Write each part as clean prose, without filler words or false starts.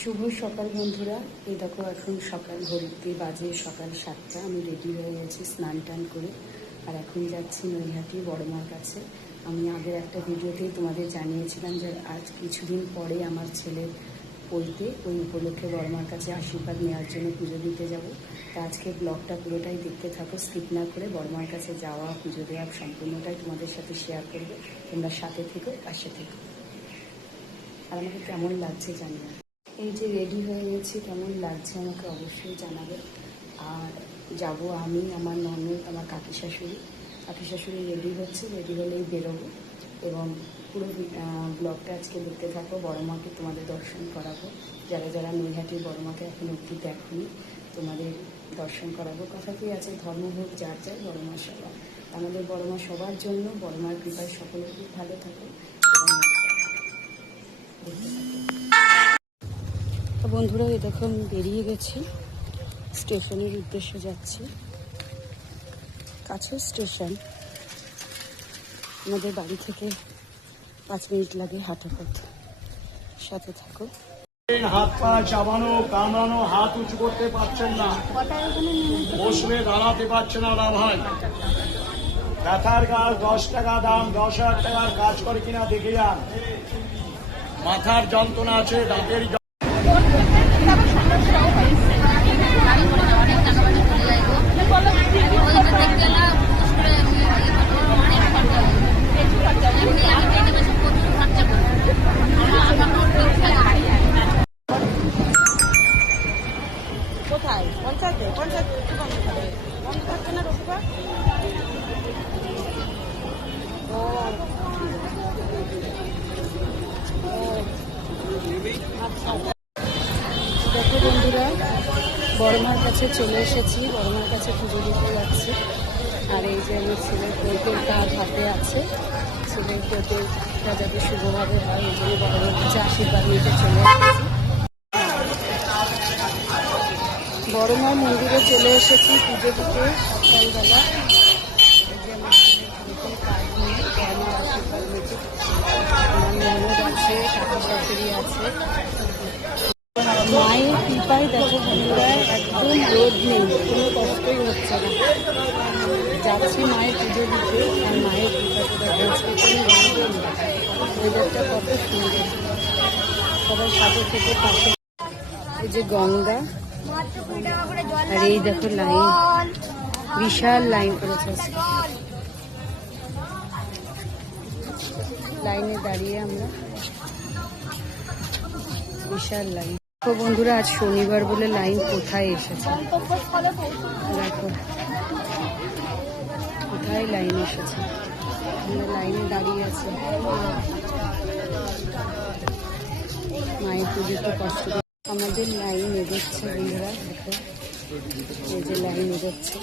শুভ সকাল বন্ধুরা। এই দেখো এখন সকাল ঘড়িতে বাজে সকাল 7টা। আমি রেডি হয়ে গেছি স্নান টান করে, আর এখন যাচ্ছি নৈহাটি বড়মার কাছে। আমি আগের একটা ভিডিওতেই তোমাদের জানিয়েছিলাম যে আজ কিছুদিন পরে আমার ছেলের পৈতে, ওই উপলক্ষে বড়মার কাছে আশীর্বাদ নেওয়ার জন্য পুজো দিতে যাব। তা আজকে ব্লগটা পুরোটাই দেখতে থাকো, স্কিপ না করে। বড়মার কাছে যাওয়া, পুজো দেওয়া সম্পূর্ণটাই তোমাদের সাথে শেয়ার করবে। তোমরা সাথে থেকো, পাশে থেকো। আর আমাকে কেমন লাগছে জানি না। এই যে রেডি হয়ে গেছি, কেমন লাগছে আমাকে অবশ্যই জানাবে। আর যাব আমি, আমার ননদ, আমার কাকি শাশুড়ি রেডি হচ্ছে, রেডি হলেই বেরোবো। এবং পুরো ব্লগটা আজকে দেখতে থাকো। বড়মাকে তোমাদের দর্শন করাবো, যারা যারা নৈহাটির বড়মাকে এখন অবধি দেখনি তোমাদের দর্শন করাবো। কথাতেই আছে, ধর্ম হোক যার যার, বড়মা সবার। আমাদের বড়মা সবার জন্য, বড়মার কৃপায় সকলে খুব ভালো থাকে। তো বন্ধুরা, এই দেখো আমি বেরিয়ে গেছি, স্টেশনের উদ্দেশ্যে যাচ্ছি। কাছের স্টেশন, আমাদের বাড়ি থেকে 5 মিনিট লাগে হাঁটা পথ। সাথে থাকো। হাত পা চাবানো, কামড়ানো, হাত উঁচু করতে পারছেন না, বসলে দাঁড়াতে পারছেন না ভাই। ব্যথার কাজ 10 টাকা দাম, 10,000 টাকার কাজ করে কিনা দেখে যান। মাথার যন্ত্রণা আছে, দাঁতের কোথায়? পঞ্চায়েতে বন্ধ থাকছে না রবিবার। দেখো বন্ধুরা, বড়মার কাছে চলে এসেছি, বড়মার কাছে পুজো দিতে যাচ্ছি। আর এই যে আমার ছেলের প্রত্যেক কাজ হাতে আছে, ছেলের প্রত্যেকটা যাতে শুভভাবে হয়, এই জন্য বড়মার কাছে আশীর্বাদ নিতে চলে এসেছি। বড়মার মন্দিরে চলে এসেছি পুজো দিতে সকালবেলা। এই যে আমার ছেলের প্রত্যেক কাজ নিয়ে বড়মার আশীর্বাদ নিতে। আমার ননদ আছে, কাকা শাশুড়ি আছে। মায়ের কৃপায় দেখো বন্ধুরা, একদম রোদ নেই, কোনো কষ্টই হচ্ছে না। যাচ্ছি মায়ের পুজো দিতে, আর মায়ের কৃপা করে আজকে কোনো রোদও নেই। ওয়েদারটা কত সুন্দর, সবাই সাথে থেকে পাশে। এই যে গঙ্গা, আর এই দেখো লাইন, বিশাল লাইন করেছে। লাইনে দাঁড়িয়ে আমরা, বিশাল লাইন। তো বন্ধুরা, আজ শনিবার বলে লাইন কোথায় এসেছে দেখো, কোথায় লাইন এসেছে। আমরা লাইনে দাঁড়িয়ে আছি, মায়ের পুজো তো কষ্ট। আমাদের লাইন এগোচ্ছে বন্ধুরা, দেখো এই যে লাইন এগোচ্ছে।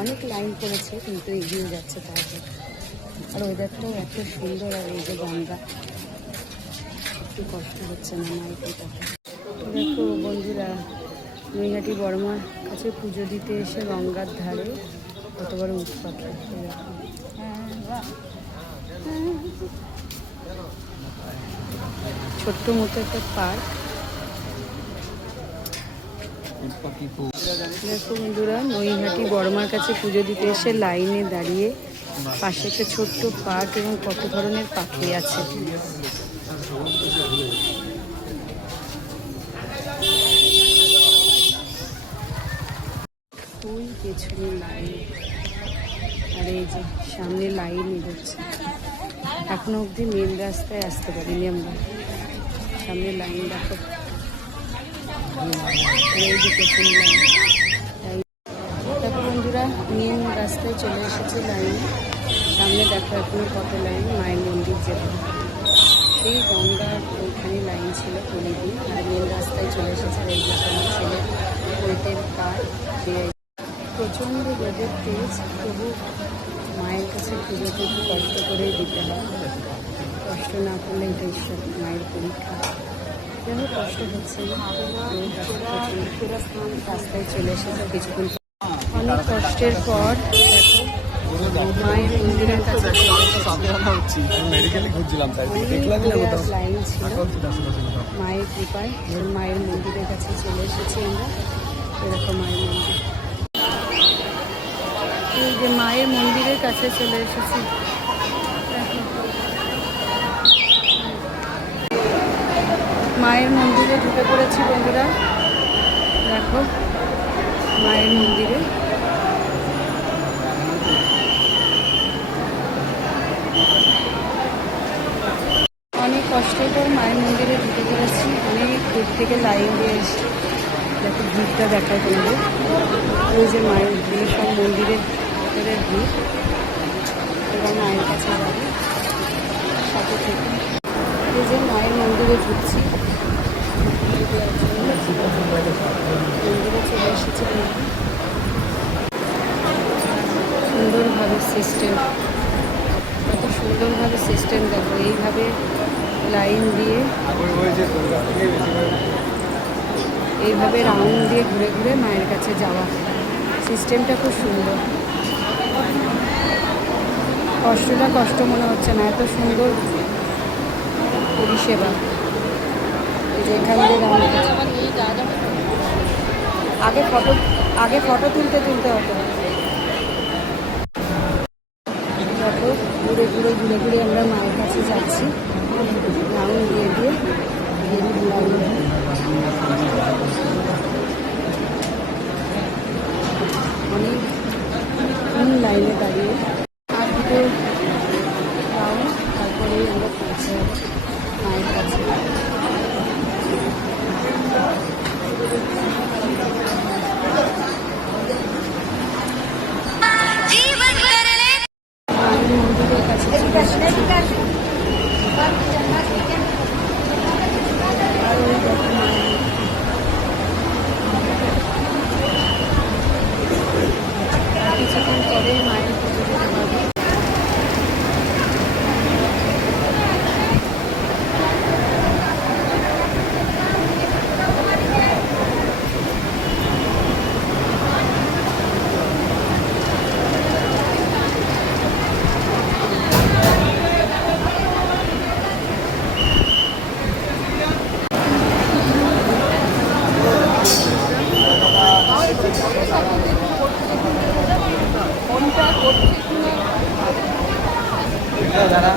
অনেক লাইন করেছে কিন্তু এগিয়ে যাচ্ছে তারপর। আর ওয়েদারটাও এত সুন্দর, আর এই যে গঙ্গা, একটু কষ্ট হচ্ছে না মায়ের পুজোটা। দেখো বন্ধুরা, নৈহাটি বড়মার কাছে পুজো দিতে এসে গঙ্গার ধারে কত বড় উৎপাত হচ্ছে। ছোট্ট মতো একটা পার্ক। দেখো বন্ধুরা, নৈহাটি বড়মার কাছে পুজো দিতে এসে লাইনে দাঁড়িয়ে, পাশে একটা ছোট্ট পার্ক এবং কত ধরনের পাখি আছে। ওই পেছনে লাইন, আর এই যে সামনে লাইন এগোচ্ছে। এখনো অবধি মেন রাস্তায় আসতে পারিনি আমরা, সামনে লাইন দেখো। এই যে পেছনে লাইন। দেখো বন্ধুরা, মেন রাস্তায় চলে এসেছে লাইন। সামনে দেখো এখনো কত লাইন, মায়ের মন্দির যেতে। সেই গঙ্গার ওইখানে লাইন ছিল প্রতিদিন, আর মেন রাস্তায় চলে এসেছে। এই যে আমার ছেলের বইতের কাজ, প্রচণ্ড রোদের তেজ, তবু মায়ের কাছে পুজোতে একটু কষ্ট করেই দিতে হয়। কষ্ট না করলে এটা ঈশ্বর মায়ের পরীক্ষা। যেন কষ্ট হচ্ছে না, রাস্তায় চলে এসেছে কিছুক্ষণ। অনেক কষ্টের পর দেখো মায়ের মন্দিরের কাছে মেডিকেলে ঘুরছিলাম তাই অনেক বিরাট লাইন ছিল। মায়ের কৃপায় মায়ের মন্দিরের কাছে চলে এসেছি আমরা। এরকম মায়ের মন্দির, এই যে মায়ের মন্দিরের কাছে চলে এসেছি। দেখো। মায়ের মন্দিরে ঢুকে পড়েছি বন্ধুরা। দেখো মায়ের মন্দিরে অনেক কষ্টের পর মায়ের মন্দিরে ঢুকে পড়েছি। অনেক দূর থেকে লাইন দিয়ে এসেছি। দেখো ভিড়টা দেখায় তোমাদের। ওই যে মায়ের ভিড়, সব মন্দিরের ভিতরের ভিড়। এবার মায়ের কাছে যাবো সাথে থেকে। এই যে মায়ের মন্দিরে ঢুকছি, মন্দিরে চলে এসেছি। সুন্দরভাবে সিস্টেম, কত সুন্দরভাবে সিস্টেম দেখো। এইভাবে লাইন দিয়ে এইভাবে রাউন্ড দিয়ে ঘুরে ঘুরে মায়ের কাছে যাওয়া, সিস্টেমটা খুব সুন্দর। কষ্টটা কষ্ট মনে হচ্ছে না, এত সুন্দর পরিষেবা। এই যে এখান দিয়ে আগে ফটো তুলতে হতো। দেখো ঘুরে ঘুরে আমরা মায়ের কাছে যাচ্ছি, রাউন্ড দিয়ে অনেক লাইনে দাঁড়িয়ে আর দুটো রাউন্ড, তারপরেই আমরা পৌঁছে যাবো মায়ের কাছে। মায়ের মন্দিরের কাছে আর ওই দেখো মায়ের কিছুক্ষণ পরে মায়ের পুজো দিতে হবে। যারা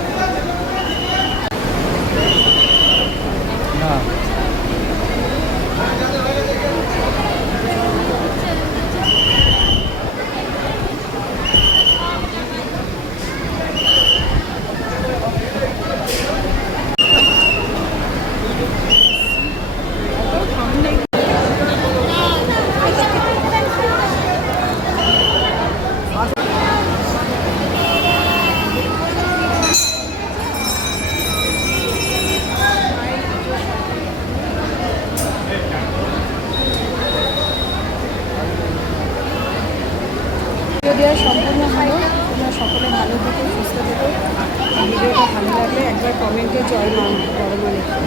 ভিডিও দেওয়া সম্পূর্ণ হলো। তোমরা সকলে ভালো থেকো, সুস্থ থেকো। ভিডিওটা ভালো লাগলে একবার কমেন্টে জয় মা বড় মা লিখো।